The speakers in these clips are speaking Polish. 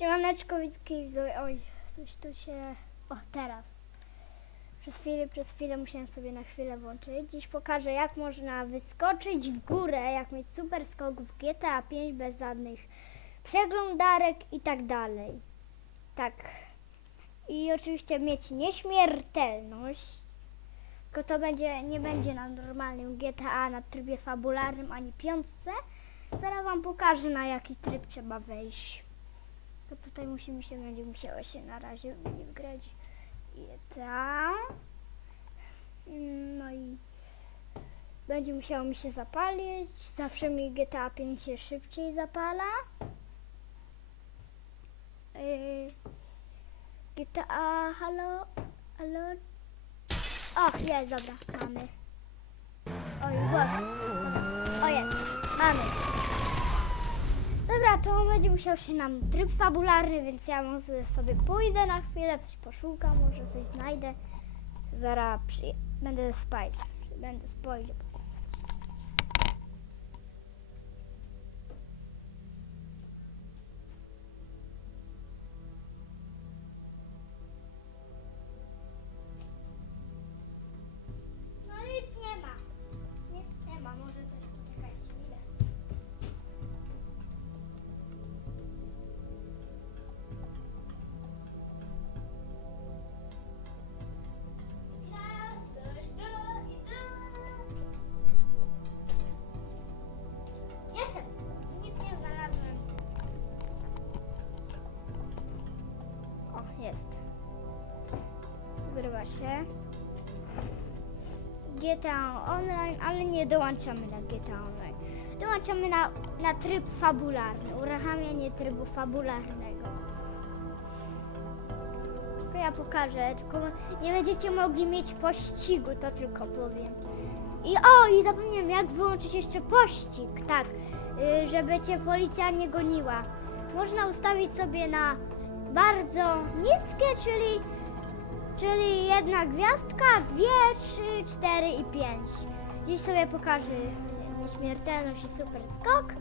Siemaneczko, Wicki, oj, coś tu się... O, teraz. Przez chwilę, przez chwilę musiałem sobie na chwilę włączyć. Dziś pokażę, jak można wyskoczyć w górę, jak mieć super skok w GTA 5 bez żadnych przeglądarek i tak dalej. Tak. I oczywiście mieć nieśmiertelność. Tylko to będzie, nie będzie na normalnym GTA, na trybie fabularnym ani piątce. Zaraz wam pokażę, na jaki tryb trzeba wejść. To tutaj musimy się, będzie musiało się na razie wgrać GTA. No i będzie musiało mi się zapalić. Zawsze mi GTA 5 się szybciej zapala. Yy, GTA, halo, halo. O, jest, dobra, mamy. Oj, głos. O, jest, mamy. Dobra, to będzie musiał się nam tryb fabularny, więc ja może sobie pójdę na chwilę, coś poszukam, może coś znajdę. Zaraz przyje- będę spać. Będę spać. Jest. Wygrywa się. GTA Online, ale nie dołączamy na GTA Online. Dołączamy na, na tryb fabularny, uruchamianie trybu fabularnego. Ja pokażę, tylko nie będziecie mogli mieć pościgu, to tylko powiem. I o, i zapomniałem, jak wyłączyć jeszcze pościg, tak, y, żeby cię policja nie goniła. Można ustawić sobie na bardzo niskie, czyli, czyli jedna gwiazdka, dwie, trzy, cztery i pięć. Dziś sobie pokażę nieśmiertelność i super skok.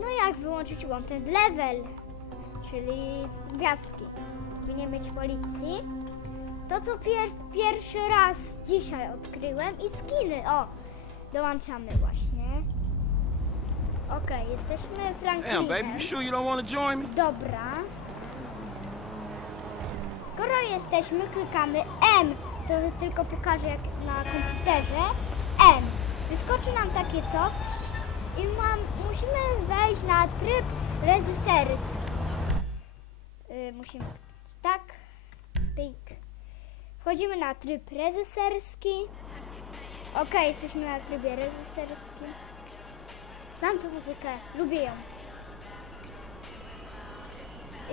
No i jak wyłączyć wanted level, czyli gwiazdki, by nie mieć policji. To, co pier pierwszy raz dzisiaj odkryłem i skiny. O, dołączamy właśnie. Okej, jesteśmy Damn, baby, you sure you don't want to join me? Dobra. Skoro jesteśmy, klikamy M. To tylko pokażę jak na komputerze. M. Wyskoczy nam takie coś i mam, musimy wejść na tryb reżyserski. Y, musimy tak. Pyk. Wchodzimy na tryb reżyserski. Ok, jesteśmy na trybie reżyserskim. Znam tę muzykę, lubię ją.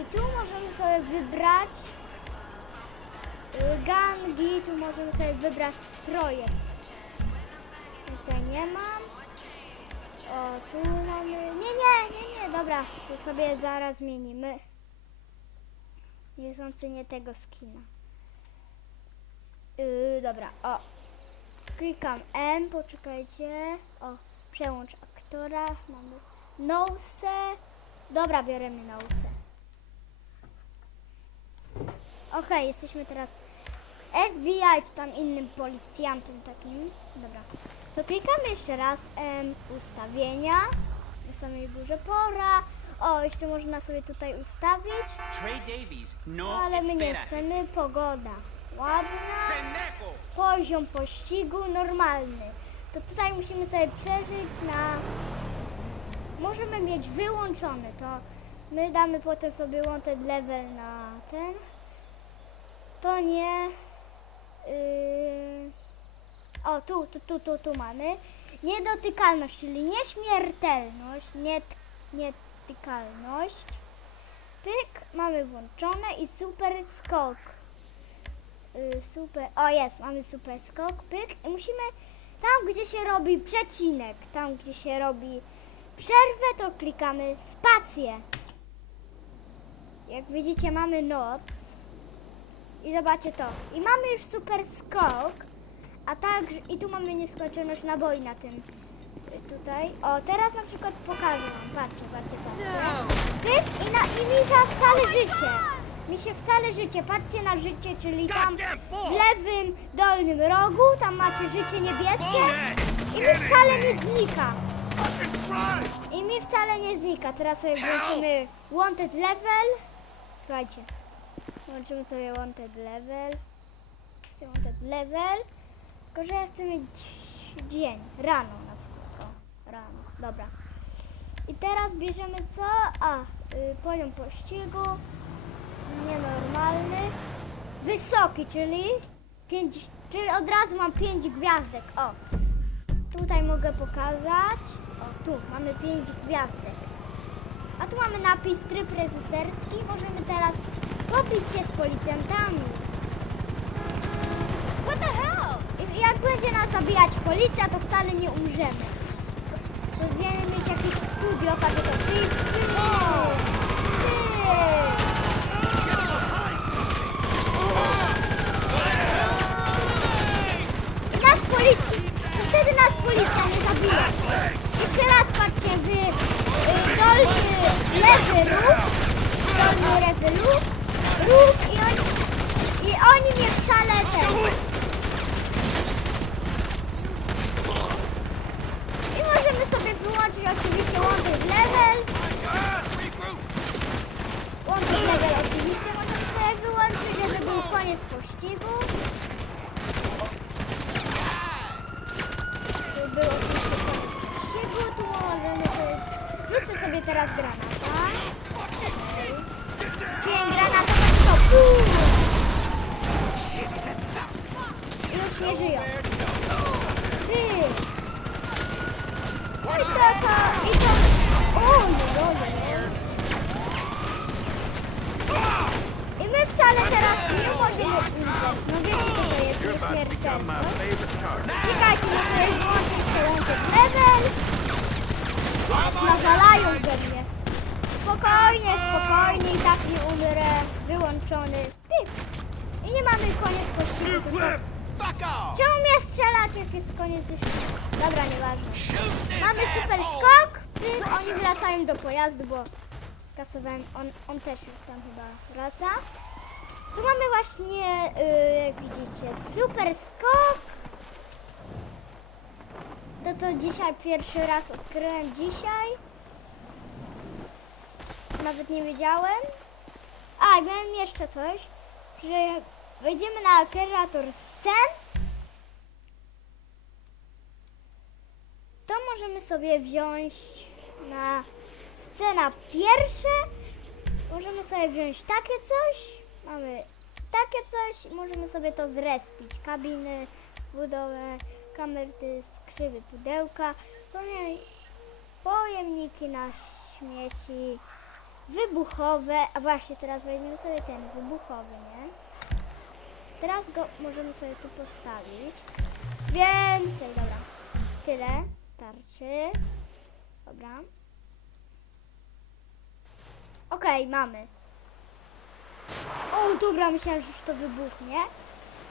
I tu możemy sobie wybrać gangi, tu możemy sobie wybrać stroje. Tutaj nie mam. O, tu mamy... Nie, nie, nie, nie, dobra, to sobie zaraz zmienimy. Niechcący nie tego skina. Yy, dobra, o. Klikam M, poczekajcie. O, przełącz aktora. Mamy Nose. Dobra, bierzemy Nose. Okej, jesteśmy teraz FBI, czy tam innym policjantem takim. Dobra. To klikamy jeszcze raz M, ustawienia. Na samej górze pora. O, jeszcze można sobie tutaj ustawić. No ale my nie chcemy. Pogoda ładna. Poziom pościgu normalny. To tutaj musimy sobie przeżyć na... Możemy mieć wyłączony, to my damy potem sobie wanted level na ten. To nie... Yy... O, tu, tu, tu, tu, tu mamy. Niedotykalność, czyli nieśmiertelność, nie, nietykalność. Pyk, mamy włączone i super skok. Y, super. O jest, mamy super skok. Pyk. I musimy tam, gdzie się robi przecinek, tam, gdzie się robi przerwę, to klikamy spację. Jak widzicie, mamy noc. I zobaczcie to. I mamy już super skok. A także i tu mamy nieskończoność naboi na tym tutaj. O, teraz na przykład pokażę wam. Patrzcie, patrzcie, patrzcie. Pyk i, na, i mi się wcale życie. Mi się wcale życie. Patrzcie na życie, czyli tam w lewym dolnym rogu, tam macie życie niebieskie i mi wcale nie znika. I mi wcale nie znika. Teraz sobie włączymy wanted level. Słuchajcie. Włączymy sobie wanted level. Chcę wanted level. Tylko, że ja chcę mieć dzień, rano na przykład. O, rano. Dobra. I teraz bierzemy co? A, y, poziom pościgu. Nienormalny. Wysoki, czyli 5, czyli od razu mam 5 gwiazdek. O. Tutaj mogę pokazać. O, tu mamy 5 gwiazdek. A tu mamy napis tryb reżyserski. Możemy teraz pobić się z policjantami. What the hell? Jak będzie nas zabijać policja, to wcale nie umrzemy. Powinienem mieć jakieś studio, takie to ty, ty, nas policja, to wtedy nas policja nie zabija. Jeszcze raz patrzcie, wy dolny lewy róg, dolny lewy róg, i oni, i oni mnie wcale ten. I możemy sobie wyłączyć oczywiście łączyć level. Łączyć level oczywiście możemy sobie wyłączyć, żeby był koniec pościgu. Żeby był oczywiście koniec pościgu, tu możemy sobie... Rzucę sobie teraz granata. To Bum! Już nie żyją. Ty! No i to co? I to... O, nie, nie, nie. I my wcale teraz nie możemy umrzeć. No wiecie co to jest You're about to become my nieśmiertelność. favorite target. Czekajcie, muszę sobie włączyć przełączyć level. Nawalają we mnie. Spokojnie, spokojnie, i tak nie umrę. Wyłączony. Pyk. I nie mamy koniec pościgu, tylko... Czemu mnie strzelać, jak jest koniec już? Dobra, nieważne. Mamy super skok. Pyk, oni wracają do pojazdu, bo skasowałem. On, on też już tam chyba wraca. Tu mamy właśnie, yy, jak widzicie, super skok. To co dzisiaj pierwszy raz odkryłem dzisiaj. Nawet nie wiedziałem. A, miałem jeszcze coś, że wejdziemy na kreator scen, to możemy sobie wziąć na scena pierwsze. Możemy sobie wziąć takie coś. Mamy takie coś możemy sobie to zrespić. Kabiny, budowę, kamery, skrzywy, pudełka, pojem- pojemniki na śmieci, wybuchowe. A właśnie teraz weźmiemy sobie ten wybuchowy, nie? Teraz go możemy sobie tu postawić. Więcej, dobra. Tyle, starczy. Dobra. Okej, mamy. O, dobra, myślałem, że już to wybuchnie.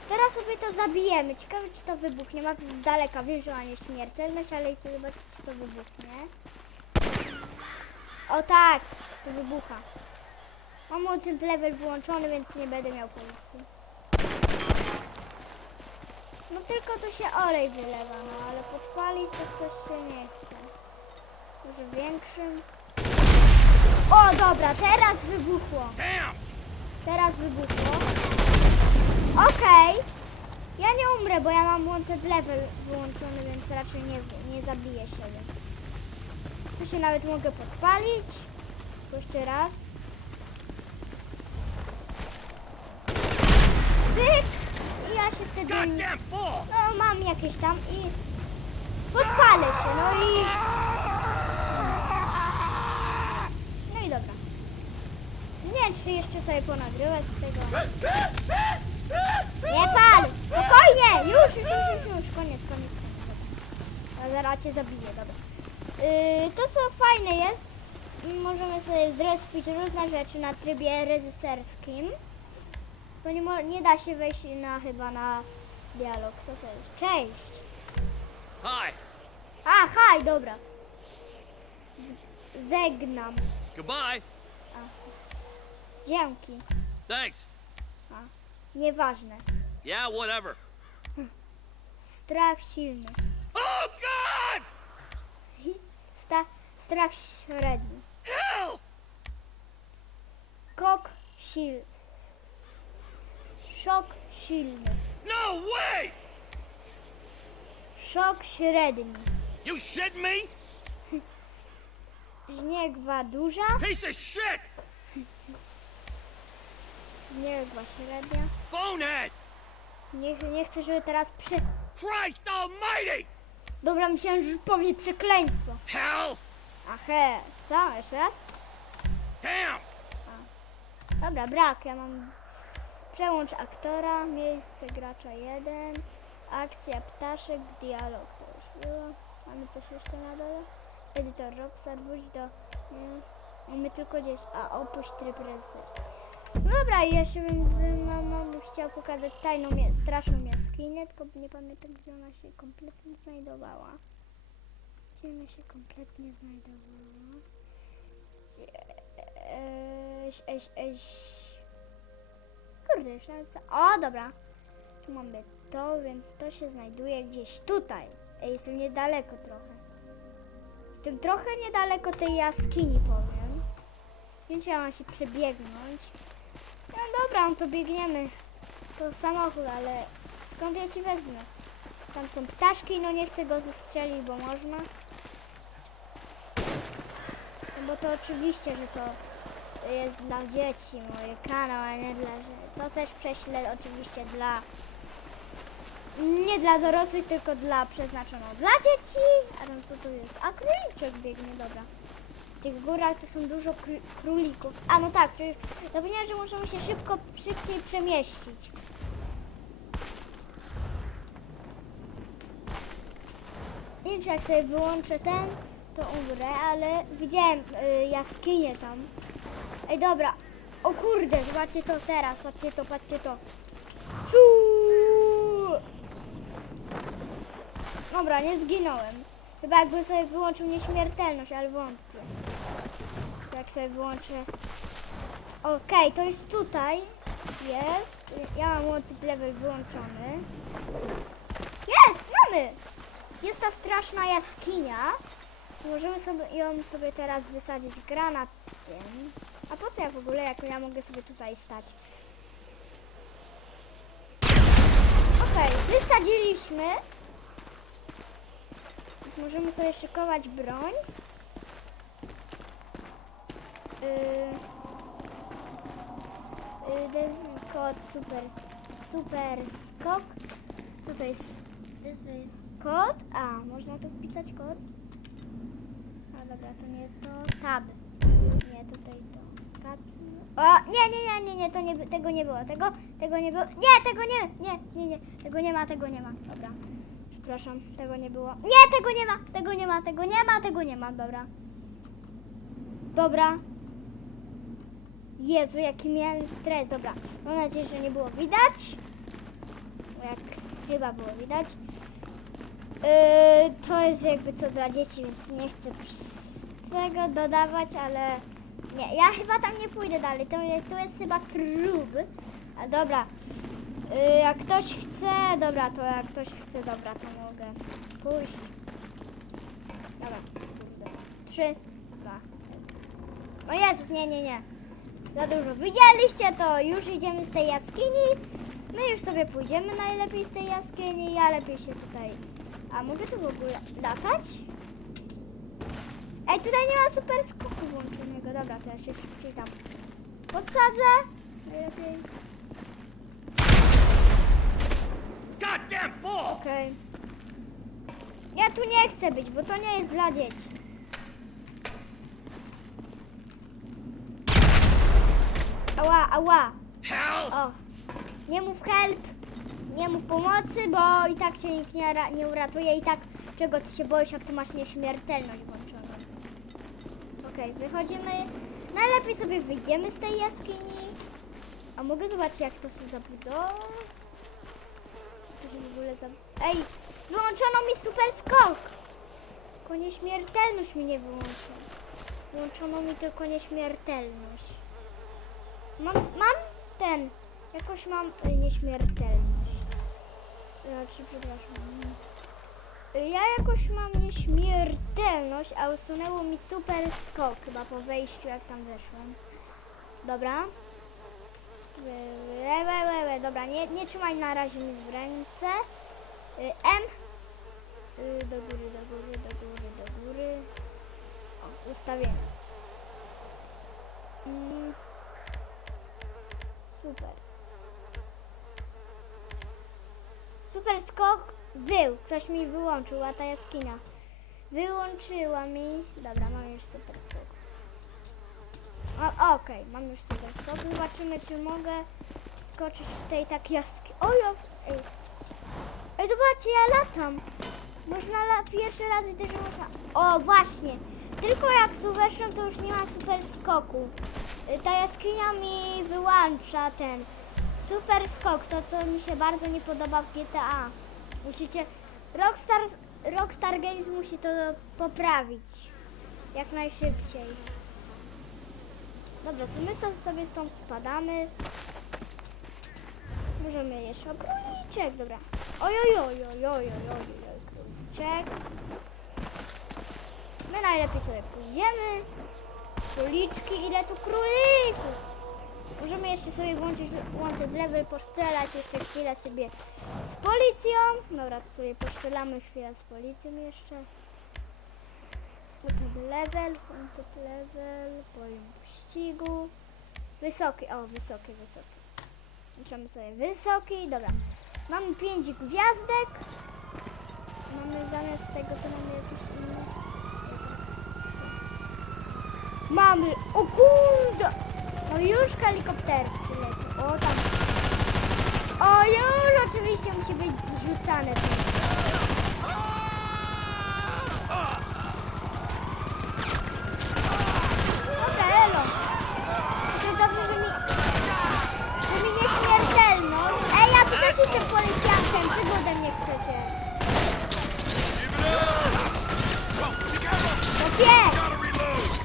Teraz sobie to zabijemy. Ciekawe, czy to wybuchnie. Ma z daleka, wiem, że ma nieśmiertelność, ale chcę zobaczyć, czy to wybuchnie. O tak, to wybucha. Mam ten level wyłączony, więc nie będę miał policji. No tylko tu się olej wylewa, no ale podpalić to coś się nie chce. Może większym. O, dobra, teraz wybuchło. Teraz wybuchło. Okej. Ja nie umrę, bo ja mam wanted level wyłączony, więc raczej nie, nie zabiję siebie. Tu się nawet mogę podpalić. Jeszcze raz. Pyk! I ja się wtedy... No mam jakieś tam i podpalę się, no i... No i dobra. Nie wiem, czy jeszcze sobie ponagrywać z tego. Nie pal! Spokojnie! Już, już, już, już, już. Koniec, koniec, koniec. Ja zaraz cię zabiję, dobra. Yy, to co fajne jest, możemy sobie zrespić różne rzeczy na trybie reżyserskim. Bo nie, mo- nie da się wejść na chyba na dialog. Co to jest? Cześć! Hi. Aha, i dobra. Z zegnam. Goodbye. Dzięki. Thanks. Nieważne. Yeah, whatever. Strach silny. Oh, God! Sta strach średni. Skok sil... s- Szok silny. No way! Szok średni. You shitting me? Żniegwa duża. Piece of shit! Żniegwa średnia. Bonehead! Nie, nie chcę, żeby teraz prze... Christ almighty! Dobra, myślałem, że powie przekleństwo. Hell! Ahe. Co? Jeszcze raz? Damn! Dobra, brak. Ja mam... Przełącz aktora, miejsce gracza 1, akcja ptaszek, dialog. To już było. Mamy coś jeszcze na dole? Edytor Rockstar, wróć do... Nie. Mamy tylko gdzieś... A, opuść tryb. No dobra, jeszcze bym, bym, mama by chciał pokazać tajną, straszną jaskinię, tylko nie pamiętam, gdzie ona się kompletnie znajdowała. Gdzie ona się kompletnie znajdowała? Gdzie... Eś, eś, eś... Kurde, już nawet... O, dobra. Tu mamy to, więc to się znajduje gdzieś tutaj. Ej, jestem niedaleko trochę. Jestem trochę niedaleko tej jaskini, powiem. Więc ja mam się przebiegnąć. No dobra, no to biegniemy. To samochód, ale skąd ja ci wezmę? Tam są ptaszki, no nie chcę go zestrzelić, bo można. No bo to oczywiście, że to jest dla dzieci, moje kanał, a nie dla... To też prześlę oczywiście dla... Nie dla dorosłych, tylko dla przeznaczoną dla dzieci. A tam co tu jest? A króliczek biegnie, dobra. W tych górach to są dużo kró- królików. A no tak, czyli zapomniałem, że możemy się szybko, szybciej przemieścić. Nie wiem, czy jak sobie wyłączę ten, to umrę, ale widziałem y, jaskinię tam. Ej, dobra. O kurde, zobaczcie to teraz, patrzcie to, patrzcie to. Ciu! Dobra, nie zginąłem. Chyba jakbym sobie wyłączył nieśmiertelność, ale wątpię. Jak sobie wyłączę... Okej, to jest tutaj. Jest. Ja mam łączyć level wyłączony. Jest, mamy! Jest ta straszna jaskinia. Możemy sobie ją sobie teraz wysadzić granatem. A po co ja w ogóle, jak ja mogę sobie tutaj stać? Okej, wysadziliśmy. Możemy sobie szykować broń. Yy, kod super, super skok. Co to jest? Kod? A, można tu wpisać kod? A dobra, to nie to. Tab. Nie, tutaj to. Tab. O, nie, nie, nie, nie, nie, to nie, tego nie było. Tego, tego nie było. Nie, tego nie, nie, nie, nie. Tego nie ma, tego nie ma. Dobra. Przepraszam, tego nie było. Nie, tego nie ma, tego nie ma, tego nie ma, tego nie ma, dobra. Dobra. Jezu, jaki miałem stres, dobra. Mam nadzieję, że nie było widać. Jak chyba było widać. Yy, to jest jakby co dla dzieci, więc nie chcę tego dodawać, ale nie, ja chyba tam nie pójdę dalej. To, tu jest chyba trub. A dobra, yy, jak ktoś chce, dobra, to jak ktoś chce, dobra, to mogę pójść. Dobra, kurde. Trzy, dwa. O Jezus, nie, nie, nie. Za dużo. Widzieliście to, już idziemy z tej jaskini. My już sobie pójdziemy najlepiej z tej jaskini. Ja lepiej się tutaj. A mogę tu w ogóle latać? Ej, tutaj nie ma super skoku włączonego. Dobra, to ja się tutaj tam podsadzę. Najlepiej. Goddamn! Okej. Ja tu nie chcę być, bo to nie jest dla dzieci. Ała, ała. Hell! O, nie mów help, nie mów pomocy, bo i tak cię nikt nie, nie uratuje i tak czego ty się boisz, jak ty masz nieśmiertelność włączoną. Okej, wychodzimy. Najlepiej sobie wyjdziemy z tej jaskini. A mogę zobaczyć jak to się zabudowa? W ogóle za... Ej, wyłączono mi super skok. Tylko nieśmiertelność mi nie wyłącza. Włączono mi tylko nieśmiertelność. Mam, mam ten. Jakoś mam y, nieśmiertelność. Znaczy, przepraszam. Ja jakoś mam nieśmiertelność, a usunęło mi super skok chyba po wejściu, jak tam weszłem. Dobra. Le, le, le, le. Dobra, nie, nie trzymaj na razie mi w ręce. Y, M. Y, Do góry, do góry, do góry, do góry. O, ustawienie. Mm. Super. Super skok był. Ktoś mi wyłączył, a ta jaskinia. Wyłączyła mi. Dobra, mam już super skok. Okej, mam już super skok. Zobaczymy, czy mogę skoczyć w tej tak jaskini. O, ej. Ej, zobaczcie, ja latam. Można la pierwszy raz widzę, że można. O, właśnie. Tylko jak tu weszłem, to już nie ma super skoku. Y, Ta jaskinia mi wyłącza ten super skok, to co mi się bardzo nie podoba w GTA. Musicie. Rockstar, Rockstar Games musi to poprawić. Jak najszybciej. Dobra, co my so- sobie stąd spadamy? Możemy jeszcze o króliczek, dobra. Oj, oj, oj, oj, oj, oj, oj, oj, króliczek. My najlepiej sobie pójdziemy. Króliczki, ile tu królików? Możemy jeszcze sobie włączyć wanted level, postrzelać jeszcze chwilę sobie z policją. Dobra, to sobie postrzelamy chwilę z policją jeszcze. Wanted level, wanted level, poziom pościgu. Wysoki, o wysoki, wysoki. Liczymy sobie wysoki, dobra. Mamy 5 gwiazdek. Mamy zamiast tego to mamy jakieś inne. Mamy, o kurde! No już helikopter przyleci. O tam. O już oczywiście musi być zrzucane. Dobra, dobrze, że mi, że mi nieśmiertelność. Ej, ja tu też jestem policjantem. Ode mnie chcecie? Gotta reload!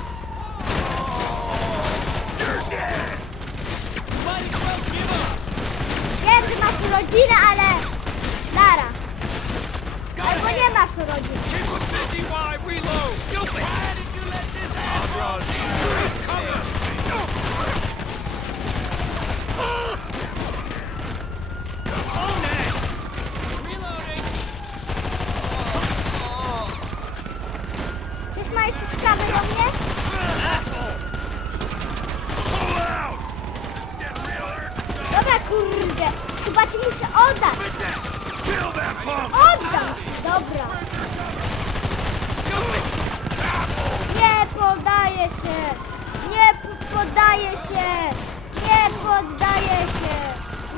Wiem, że masz rodzinę, ale... Nara. Albo nie masz rodziny. Keep 'em busy while I reload. Stupid! Why did you let this asshole Own it! Reloading! Ktoś ma jeszcze sprawę do mnie? Ci muszę oddać. Oddam. Dobra. Nie poddaję się. Nie poddaję się. Nie poddaję się.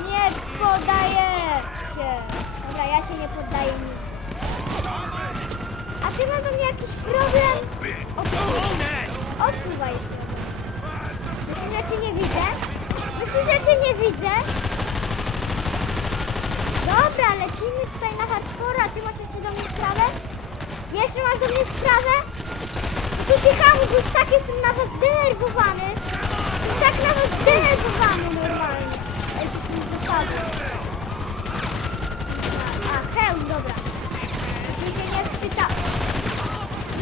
Nie poddaję się. Dobra, ja się nie poddaję nic. A ty ma do mnie jakiś problem? Odsuwaj się. Myślisz, że cię nie widzę? Myślisz, że cię nie widzę? Dobra, lecimy tutaj na hardcora. Ty masz jeszcze do mnie sprawę? Jeszcze masz do mnie sprawę? Tu się hamu, już tak jestem na was zdenerwowany. Jestem tak na was zdenerwowany normalnie. Ej, coś mi wypadło. A, hełm, dobra. Mi się nie wczyta.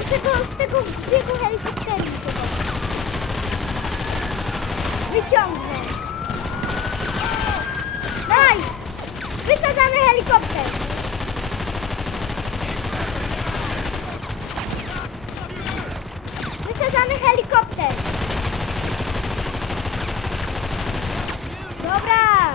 Z tego, z tego biegu helikopteru. Wyciągnę. Daj! Wysadzamy helikopter! Wysadzamy helikopter! Dobra!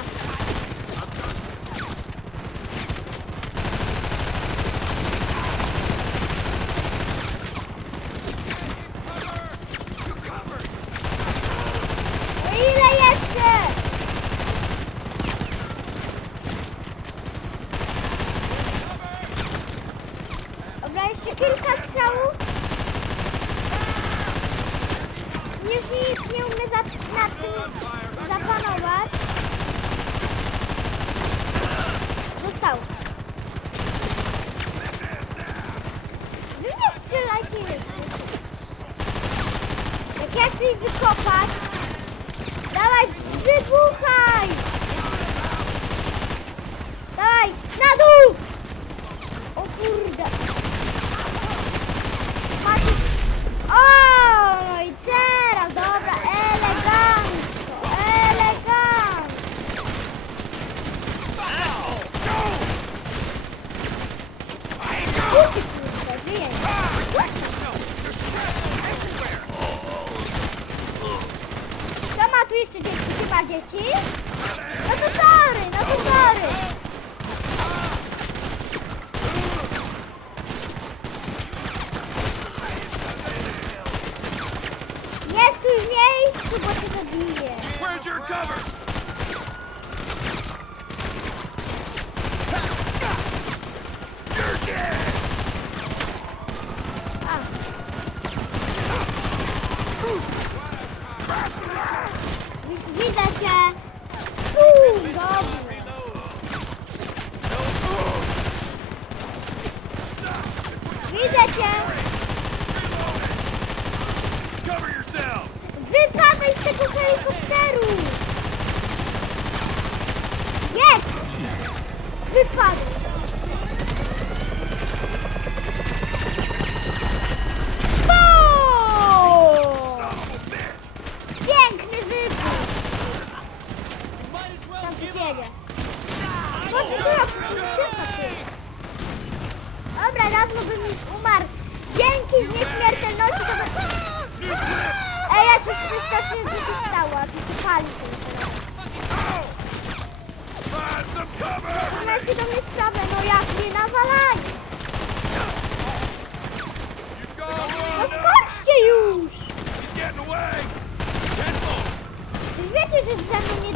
Sen beni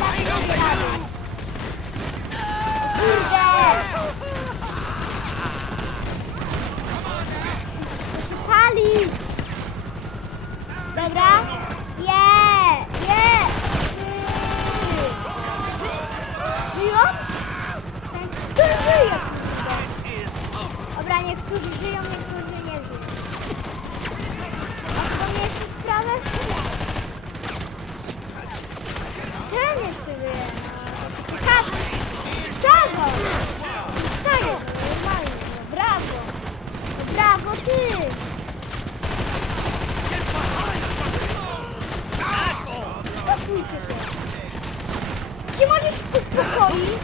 się możesz uspokoić?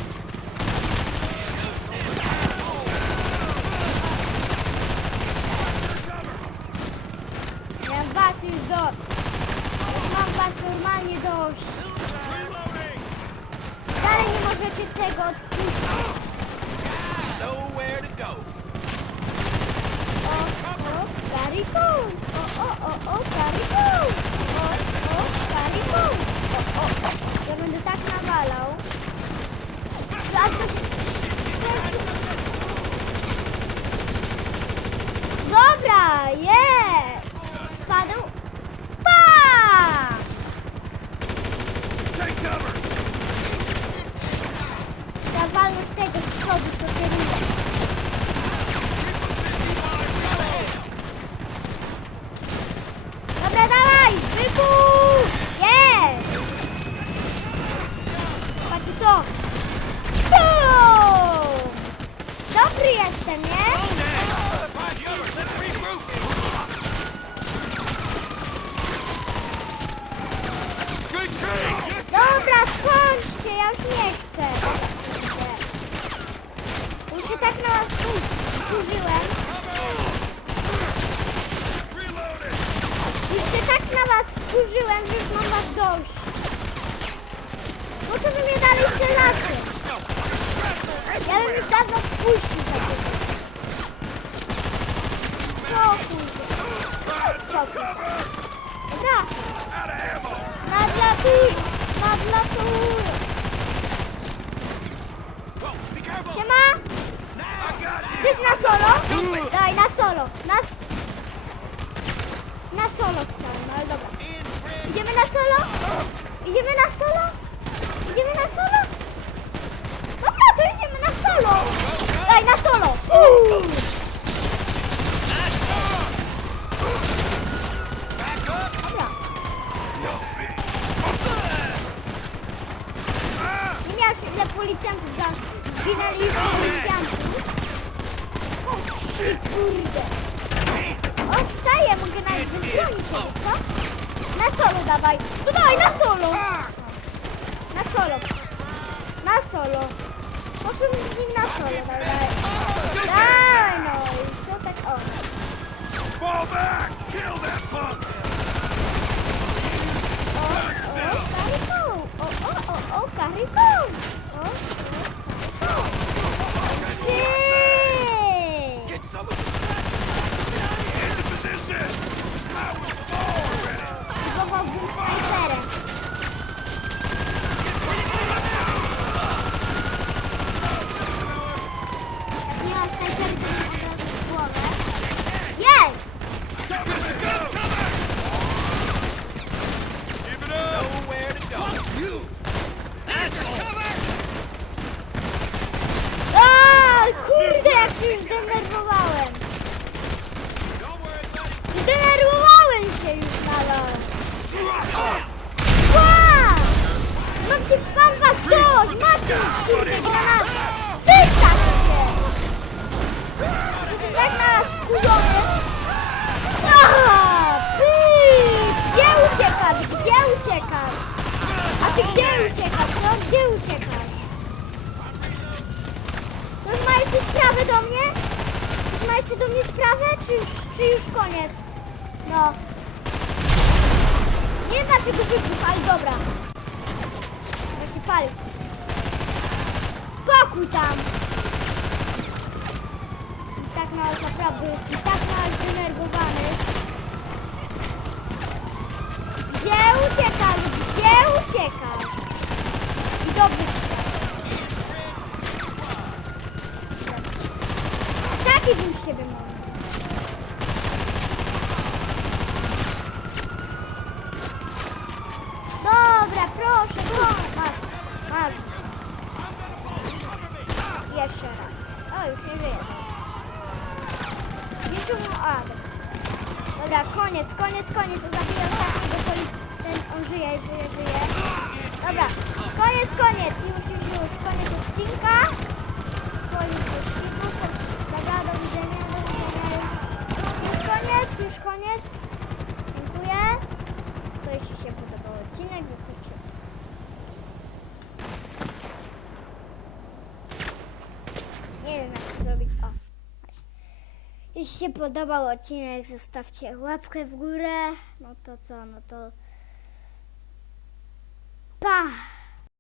Ja was już dość. Już mam was normalnie dość. Dalej nie możecie tego odpuścić. Nowhere to go. O, o, kariku. O, o, o, o, kariku. O, o, kariku. O, o, o. Ja będę tak nawalał. Dobra, jest! solo? Idziemy na solo? Idziemy na solo? Dobra, to idziemy na solo! Daj, na solo! Dobra. Nie miałeś ile policjantów za... zginęli policjantów. O, kurde. O, wstaję, mogę nawet broni się, co? solo dawaj! No dawaj, na solo! Na solo! Na solo! Poszłem z na solo, dawaj, dawaj. Daj no i co tak o? Fall back! Kill that punk! O, o, Kariku! O, o, o, o, Kariku! sprawę do mnie? Ktoś ma jeszcze do mnie sprawę, czy już, czy już koniec? No. Nie wiem dlaczego wybuchł, ale dobra. Ja się pali. Spokój tam! I tak mało naprawdę jest, i tak mało zdenerwowany. Gdzie uciekasz? Gdzie uciekasz? I dobrze, podobał odcinek, zostawcie łapkę w górę. No to co, no to pa!